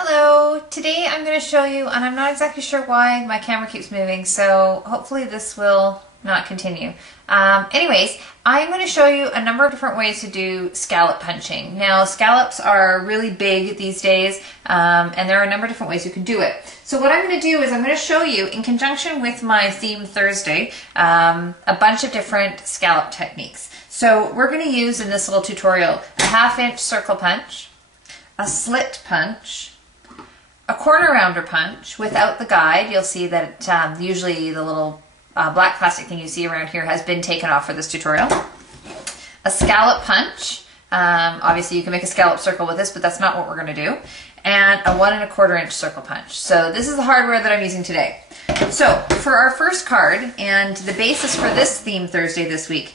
Hello, today I'm going to show you, and I'm not exactly sure why my camera keeps moving, so hopefully this will not continue. Anyways, I'm going to show you a number of different ways to do scallop punching. Now, scallops are really big these days, and there are a number of different ways you can do it. So what I'm going to do is I'm going to show you, in conjunction with my theme Thursday, a bunch of different scallop techniques. So we're going to use in this little tutorial a 1/2" circle punch, a slit punch, a corner rounder punch without the guide. You'll see that usually the little black plastic thing you see around here has been taken off for this tutorial. A scallop punch. Obviously you can make a scallop circle with this, but that's not what we're going to do. And a 1 1/4" circle punch. So this is the hardware that I'm using today. So for our first card and the basis for this theme Thursday this week,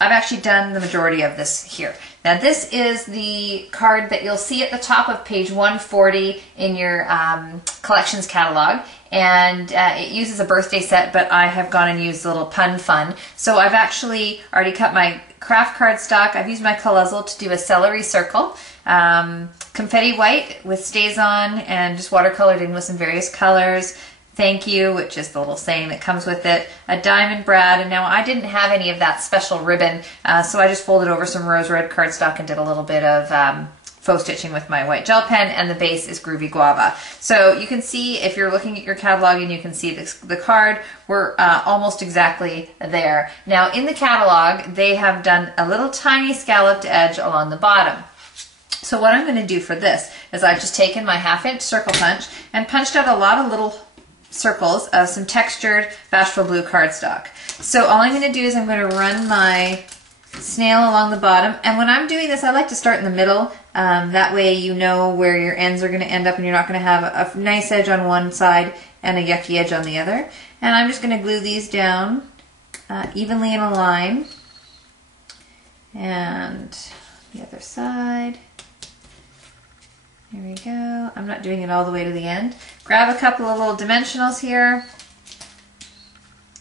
I've actually done the majority of this here. Now this is the card that you'll see at the top of page 140 in your collections catalog, and it uses a birthday set, but I have gone and used a little pun fun. So I've actually already cut my craft cardstock. I've used my Colozzle to do a celery circle, confetti white with StazOn, and just watercolored in with some various colors. Thank you, which is the little saying that comes with it, a diamond brad, and now I didn't have any of that special ribbon, so I just folded over some rose red cardstock and did a little bit of faux stitching with my white gel pen, and the base is Groovy Guava. So you can see, if you're looking at your catalog and you can see the card, we're almost exactly there. Now in the catalog, they have done a little tiny scalloped edge along the bottom. So what I'm going to do for this is I've just taken my 1/2" circle punch and punched out a lot of little circles of some textured Bashful Blue cardstock. So all I'm going to do is I'm going to run my snail along the bottom, and when I'm doing this I like to start in the middle, that way you know where your ends are going to end up and you're not going to have a nice edge on one side and a yucky edge on the other. And I'm just going to glue these down evenly in a line, and the other side. Here we go. I'm not doing it all the way to the end. Grab a couple of little dimensionals here.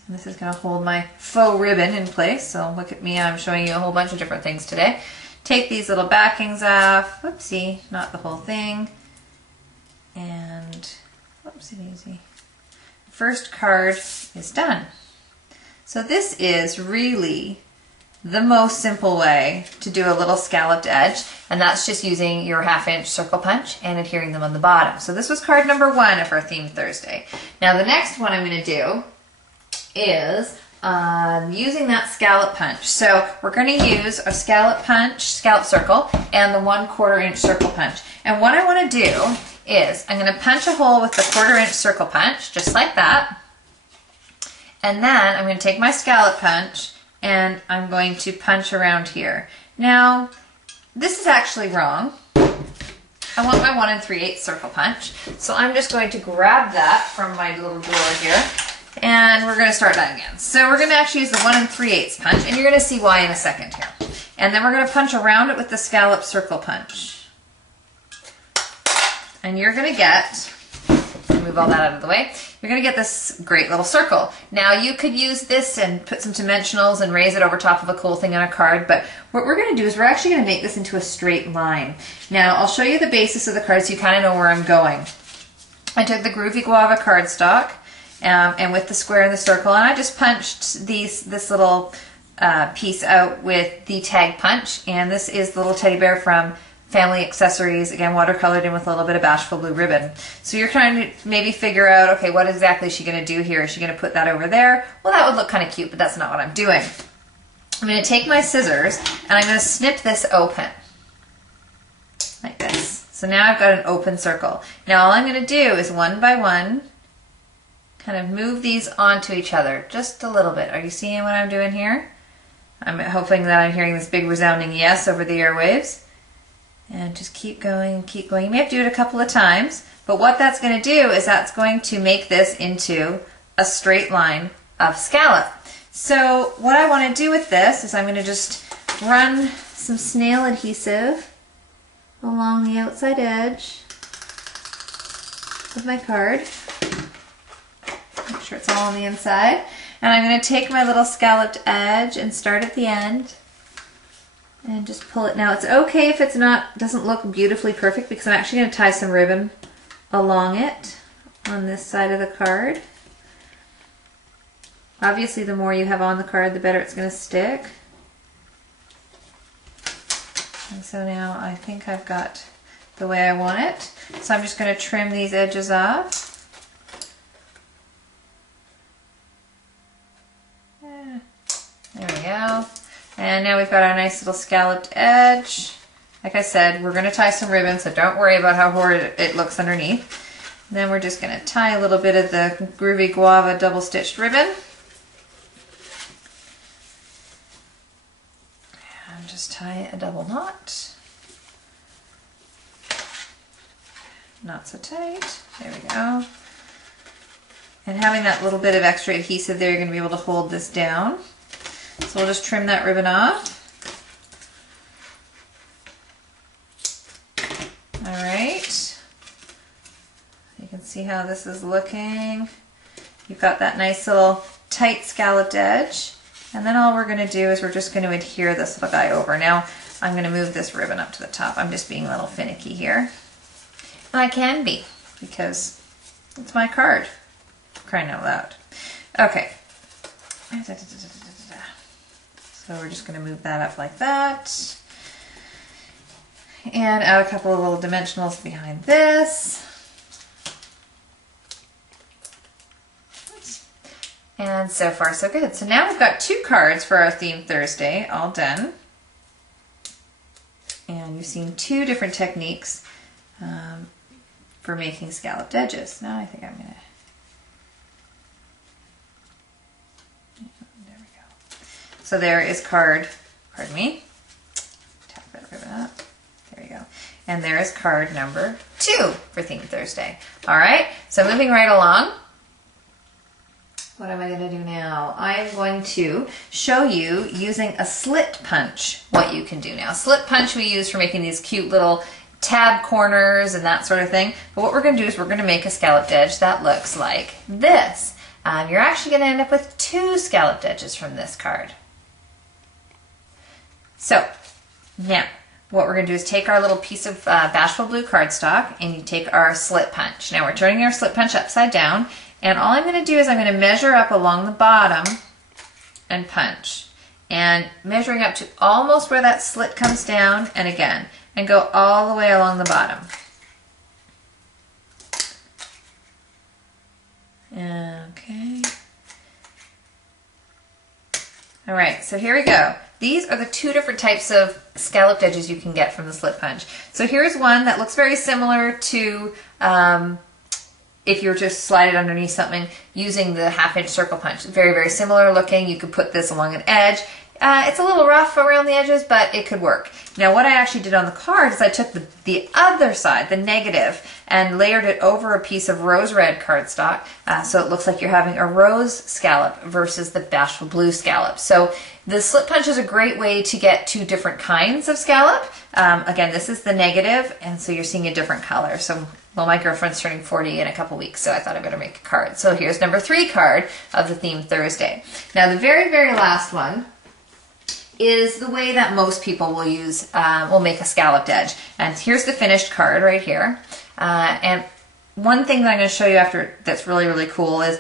And this is going to hold my faux ribbon in place. So look at me, I'm showing you a whole bunch of different things today. Take these little backings off. Whoopsie, not the whole thing. And whoopsie daisy. First card is done. So this is really the most simple way to do a little scalloped edge, and that's just using your 1/2" circle punch and adhering them on the bottom. So this was card number 1 of our theme Thursday. Now the next one I'm going to do is using that scallop punch. So we're going to use a scallop punch, scallop circle, and the 1/4" circle punch. And what I want to do is I'm going to punch a hole with the 1/4" circle punch, just like that. And then I'm going to take my scallop punch and I'm going to punch around here. Now, this is actually wrong. I want my 1 3/8 circle punch. So I'm just going to grab that from my little drawer here, and we're going to start that again. So we're going to actually use the 1 3/8 punch, and you're going to see why in a second here. And then we're going to punch around it with the scallop circle punch. And you're going to get, move all that out of the way, you're going to get this great little circle. Now you could use this and put some dimensionals and raise it over top of a cool thing on a card, but what we're going to do is we're actually going to make this into a straight line. Now I'll show you the basis of the card so you kind of know where I'm going. I took the Groovy Guava cardstock and with the square and the circle, and I just punched this little piece out with the tag punch, and this is the little teddy bear from Family Accessories, again watercolored in with a little bit of Bashful Blue ribbon. So you're trying to maybe figure out, okay, what exactly is she going to do here? Is she going to put that over there? Well, that would look kind of cute, but that's not what I'm doing. I'm going to take my scissors and I'm going to snip this open, like this. So now I've got an open circle. Now all I'm going to do is one by one kind of move these onto each other just a little bit. Are you seeing what I'm doing here? I'm hoping that I'm hearing this big resounding yes over the airwaves. And just keep going, keep going. You may have to do it a couple of times, but what that's going to do is that's going to make this into a straight line of scallop. So what I want to do with this is I'm going to just run some snail adhesive along the outside edge of my card. Make sure it's all on the inside. And I'm going to take my little scalloped edge and start at the end And just pull it. Now it's okay if it's not, doesn't look beautifully perfect, because I'm actually going to tie some ribbon along it on this side of the card. Obviously the more you have on the card, the better it's going to stick. And so now I think I've got the way I want it. So I'm just going to trim these edges off. There we go. And now we've got our nice little scalloped edge. Like I said, we're going to tie some ribbon, so don't worry about how horrid it looks underneath. And then we're just going to tie a little bit of the Groovy Guava double stitched ribbon. And just tie a double knot. Not so tight. There we go. And having that little bit of extra adhesive there, you're going to be able to hold this down. So we'll just trim that ribbon off. All right. You can see how this is looking. You've got that nice little tight scalloped edge. And then all we're going to do is we're just going to adhere this little guy over. Now I'm going to move this ribbon up to the top. I'm just being a little finicky here. And I can be, because it's my card. Crying out loud. Okay. So we're just going to move that up like that. And add a couple of little dimensionals behind this. And so far so good. So now we've got 2 cards for our Theme Thursday all done. And you've seen 2 different techniques for making scalloped edges. Now I think I'm going to... So there is card, pardon me, tap that ribbon up, there we go. And there is card number 2 for Theme Thursday. All right, so moving right along, what am I going to do now? I am going to show you using a slit punch what you can do now. Slit punch we use for making these cute little tab corners and that sort of thing. But what we're going to do is we're going to make a scalloped edge that looks like this. You're actually going to end up with 2 scalloped edges from this card. So now what we're going to do is take our little piece of Bashful Blue cardstock and you take our slit punch. Now we're turning our slit punch upside down, and all I'm going to do is I'm going to measure up along the bottom and punch. And measuring up to almost where that slit comes down, and again, and go all the way along the bottom. Okay. All right, so here we go. These are the 2 different types of scalloped edges you can get from the slit punch. So here's one that looks very similar to if you were to slide it underneath something using the 1/2-inch circle punch. Very, very similar looking. You could put this along an edge. It's a little rough around the edges, but it could work. Now what I actually did on the card is I took the other side, the negative, and layered it over a piece of rose red cardstock, so it looks like you're having a rose scallop versus the Bashful Blue scallop. So the slit punch is a great way to get 2 different kinds of scallop. Again, this is the negative, and so you're seeing a different color. So, well, my girlfriend's turning 40 in a couple weeks, so I thought I better make a card. So here's number 3 card of the Theme Thursday. Now the very, very last one is the way that most people will use, will make a scalloped edge. And here's the finished card right here. And one thing that I'm going to show you after that's really, really cool is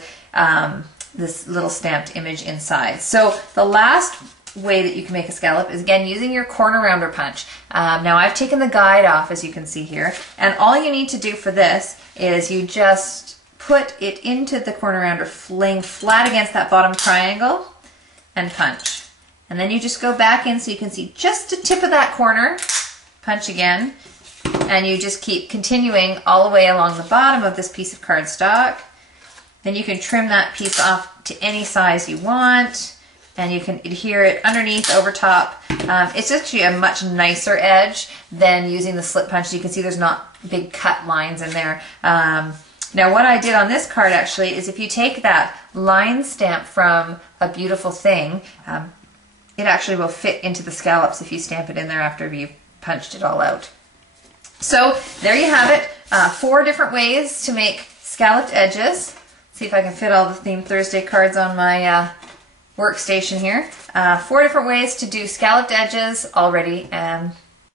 this little stamped image inside. So the last way that you can make a scallop is, again, using your corner rounder punch. Now I've taken the guide off, as you can see here, and all you need to do for this is you just put it into the corner rounder, laying flat against that bottom triangle, and punch. And then you just go back in so you can see just the tip of that corner, punch again, and you just keep continuing all the way along the bottom of this piece of cardstock. Then you can trim that piece off to any size you want, and you can adhere it underneath, over top. It's actually a much nicer edge than using the slit punch. You can see there's not big cut lines in there. Now what I did on this card actually is if you take that line stamp from A Beautiful Thing, it actually will fit into the scallops if you stamp it in there after you've punched it all out. So there you have it, 4 different ways to make scalloped edges. See if I can fit all the Theme Thursday cards on my workstation here. 4 different ways to do scalloped edges already